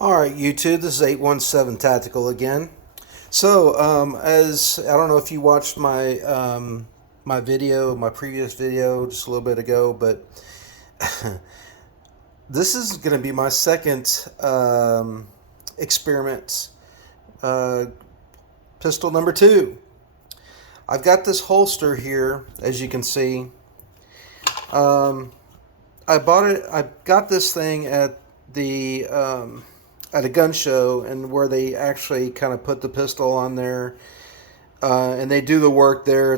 Alright YouTube, this is 817 Tactical again. So, as I don't know if you watched my video, my previous video just a little bit ago, but this is going to be my second experiment, uh, pistol number 2. I've got this holster here, as you can see. I got this thing at a gun show, and where they actually kind of put the pistol on there, and they do the work there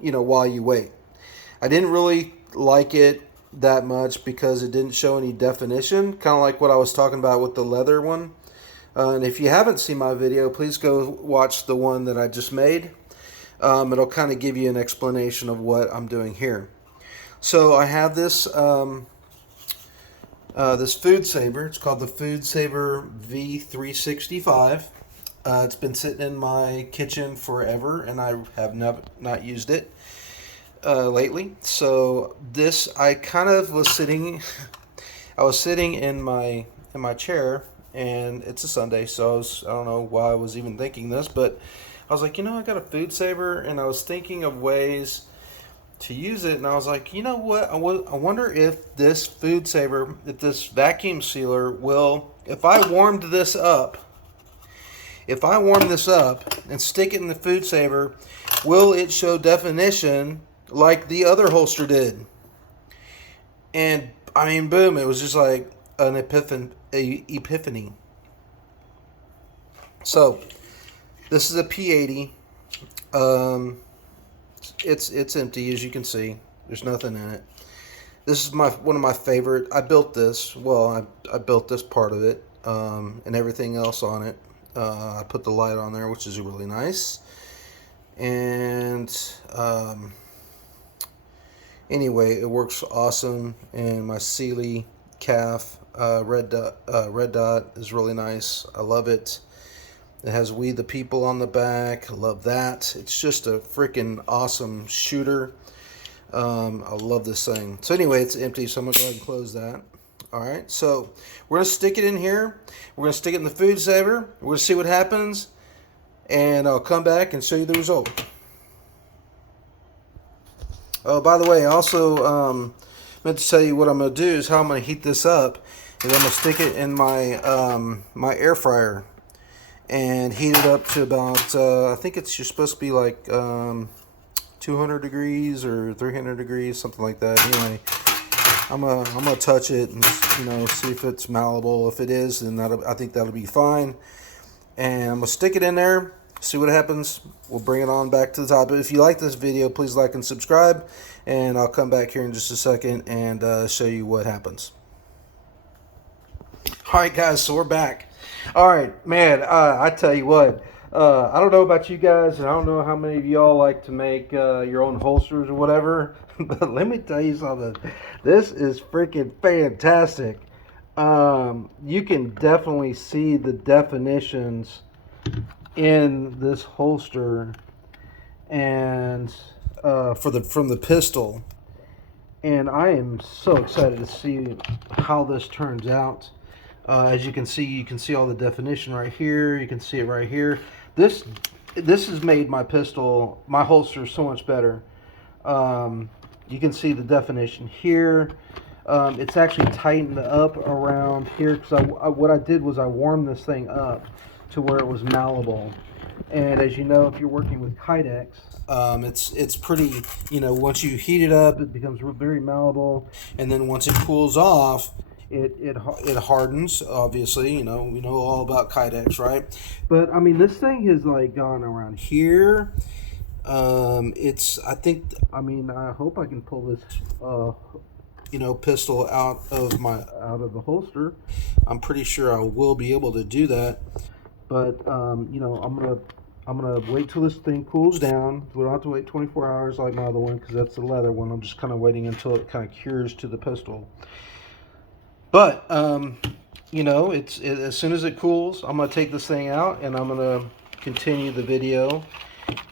while you wait. I didn't really like it that much because it didn't show any definition, kind of like what I was talking about with the leather one. And if you haven't seen my video, please go watch the one that I just made. It'll kind of give you an explanation of what I'm doing here. So I have this this food saver. It's called the Food Saver V365. It's been sitting in my kitchen forever, and I have not used it lately. So this, I kind of was sitting. I was sitting in my chair, and it's a Sunday, so I don't know why I was even thinking this, but I was like, I got a food saver, and I was thinking of ways to use it, and I was like, you know what? I wonder if this food saver, if this vacuum sealer will, if I warm this up and stick it in the food saver, will it show definition like the other holster did? And I mean, boom! It was just like an epiphany. So this is a P80. It's empty, as you can see. There's nothing in it. This is one of my favorite. I built this. Well, I built this part of it, and everything else on it. I put the light on there, which is really nice. And anyway, it works awesome. And my Sealy calf red dot is really nice. I love it. It has We the People on the back. I love that. It's just a freaking awesome shooter. I love this thing. So anyway, it's empty, so I'm going to go ahead and close that. Alright, so we're going to stick it in here. We're going to stick it in the food saver. We're going to see what happens. And I'll come back and show you the result. Oh, by the way, I also meant to tell you what I'm going to do is how I'm going to heat this up. And I'm going to stick it in my, my air fryer and heat it up to about, I think you're supposed to be like 200 degrees or 300 degrees, something like that. Anyway, I'm gonna touch it and see if it's malleable. If it is, then I think that'll be fine. And I'm gonna stick it in there, see what happens. We'll bring it on back to the top. But if you like this video, please like and subscribe, and I'll come back here in just a second and show you what happens. All right, guys, so we're back. All right, man, I tell you what, I don't know about you guys, and I don't know how many of y'all like to make your own holsters or whatever, but let me tell you something. This is freaking fantastic. You can definitely see the definitions in this holster and from the pistol, and I am so excited to see how this turns out. As you can see all the definition right here. You can see it right here. This has made my holster so much better. You can see the definition here. It's actually tightened up around here because what I did was I warmed this thing up to where it was malleable. And as you know, if you're working with Kydex, it's pretty. Once you heat it up, it becomes very malleable, and then once it cools off, it hardens. Obviously, we know all about Kydex, right? But I mean, this thing has like gone around here. I hope I can pull this pistol out of the holster. I'm pretty sure I will be able to do that. But I'm gonna wait till this thing cools down. We don't have to wait 24 hours like my other one, because that's the leather one. I'm just kind of waiting until it kind of cures to the pistol. But as soon as it cools, I'm gonna take this thing out and I'm gonna continue the video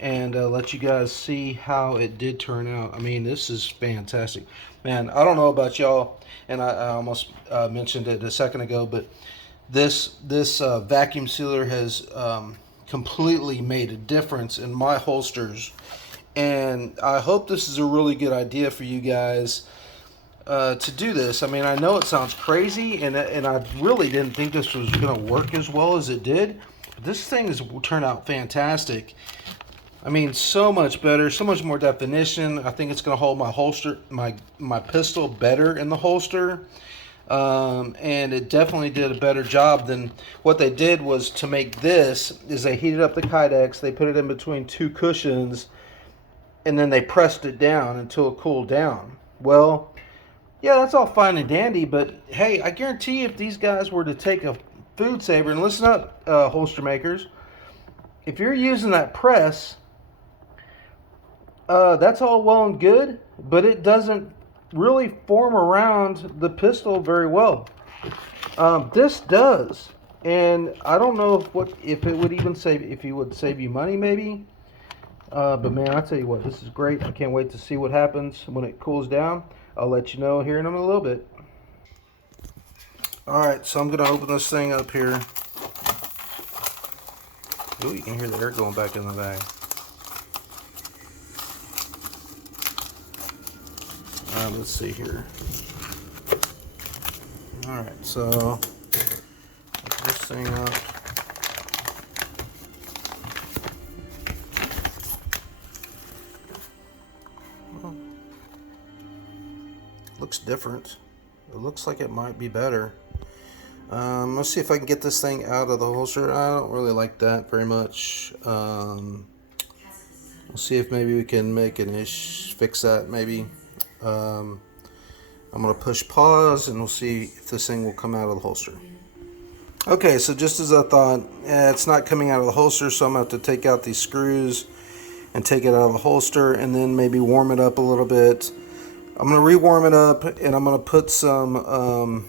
and let you guys see how it did turn out. I mean, this is fantastic. Man, I don't know about y'all, and I almost mentioned it a second ago, but this vacuum sealer has completely made a difference in my holsters, and I hope this is a really good idea for you guys to do this. I mean, I know it sounds crazy, and I really didn't think this was going to work as well as it did. But this thing has turned out fantastic. I mean, so much better, so much more definition. I think it's going to hold my holster, my pistol better in the holster. And it definitely did a better job than what they did. Was to make this is they heated up the Kydex, they put it in between two cushions, and then they pressed it down until it cooled down. Well, yeah, that's all fine and dandy, but hey, I guarantee if these guys were to take a food saver, and listen up, holster makers, if you're using that press, that's all well and good, but it doesn't really form around the pistol very well. This does, and I don't know if it would even save you money maybe. But man, I tell you what, this is great. I can't wait to see what happens when it cools down. I'll let you know here in a little bit. Alright, so I'm going to open this thing up here. Ooh, you can hear the air going back in the bag. Let's see here. Alright, so open this thing up. Well, looks different. It looks like it might be better. Let's see if I can get this thing out of the holster. I don't really like that very much. We'll see if maybe we can make an fix that maybe. I'm going to push pause and we'll see if this thing will come out of the holster. Okay, so just as I thought, it's not coming out of the holster, so I'm going to have to take out these screws and take it out of the holster and then maybe warm it up a little bit. I'm going to re-warm it up, and I'm going to put some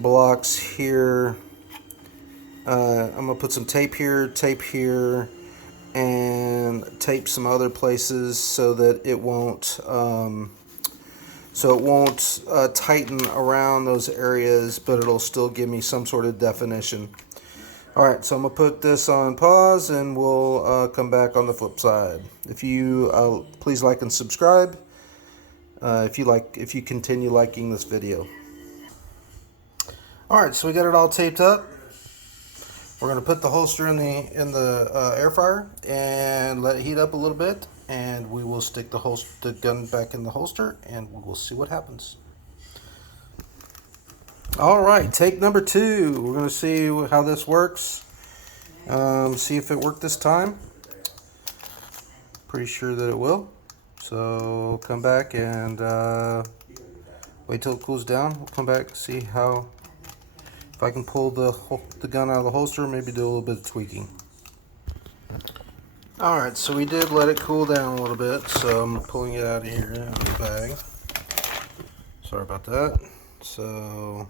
blocks here. I'm going to put some tape here, and tape some other places so that it won't tighten around those areas, but it'll still give me some sort of definition. Alright, so I'm going to put this on pause, and we'll come back on the flip side. If you please like and subscribe if you continue liking this video. Alright, so we got it all taped up. We're going to put the holster in the air fryer and let it heat up a little bit, and we will stick the gun back in the holster, and we will see what happens. All right, take number 2. We're going to see how this works. See if it worked this time. Pretty sure that it will. So come back and wait till it cools down. We'll come back and see if I can pull the gun out of the holster, maybe do a little bit of tweaking. Alright, so we did let it cool down a little bit, so I'm pulling it out of here out of the bag. Sorry about that. So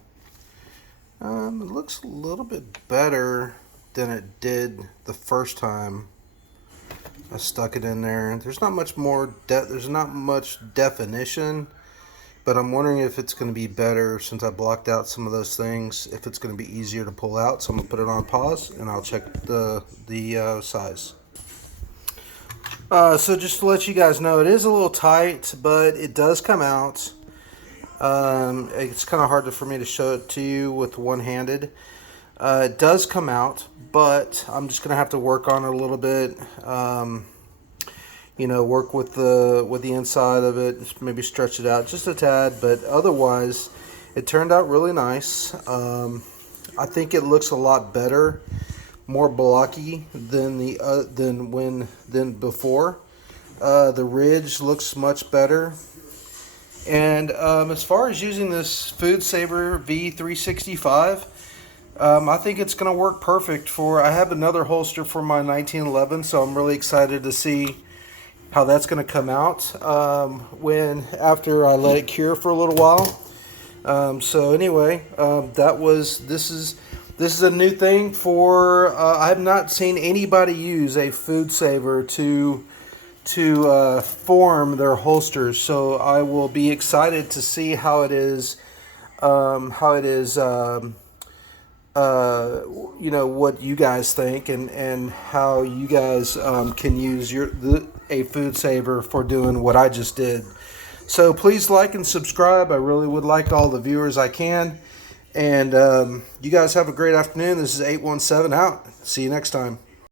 it looks a little bit better than it did the first time I stuck it in there. There's not much definition, but I'm wondering if it's going to be better since I blocked out some of those things, if it's going to be easier to pull out. So I'm going to put it on pause, and I'll check the size. So just to let you guys know, it is a little tight, but it does come out. It's kind of hard for me to show it to you with one-handed. It does come out, but I'm just going to have to work on it a little bit. Work with the inside of it, maybe stretch it out just a tad, but otherwise it turned out really nice. I think it looks a lot better, more blocky than before. The ridge looks much better. And as far as using this Food Saver V365, I think it's going to work perfect I have another holster for my 1911, so I'm really excited to see how that's going to come out after I let it cure for a little while. So anyway, this is This is a new thing for. I have not seen anybody use a food saver to form their holsters. So I will be excited to see how it is. How it is. What you guys think and how you guys can use a food saver for doing what I just did. So please like and subscribe. I really would like all the viewers I can. And you guys have a great afternoon. This is 817 out. See you next time.